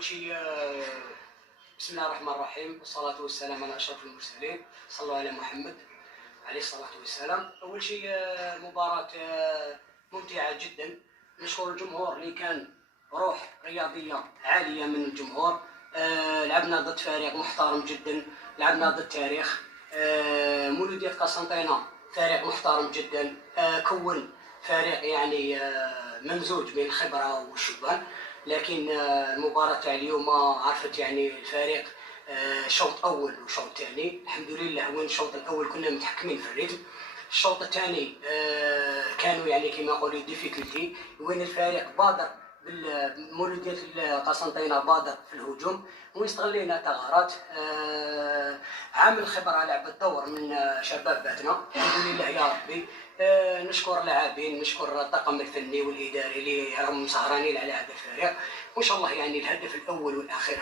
اول شيء بسم الله الرحمن الرحيم، والصلاه والسلام على اشرف المرسلين. صلوا على محمد عليه الصلاه والسلام. اول شيء مباراه ممتعه جدا. نشكر الجمهور اللي كان روح رياضيه عاليه من الجمهور. لعبنا ضد فريق محترم جدا، لعبنا ضد تاريخ. مولودية قسنطينة فريق محترم جدا، كون فريق يعني ممزوج بين الخبره والشبان. لكن المباراة تاع اليوم عرفت يعني الفريق شوط اول وشوط ثاني. الحمد لله وين الشوط الاول كنا متحكمين في الريتم. الشوط الثاني كانوا يعني كما نقولوا ديفيكولتي، وين الفريق بادر بالمولودية قسنطينة بادر في الهجوم واستغلينا ثغرات. عامل خبرة لعب الدور من شباباتنا الحمد لله يا ربي. نشكر اللاعبين، نشكر الطاقم الفني والاداري اللي راهم سهرانين على هذا الفريق، وان شاء الله يعني الهدف الاول والاخير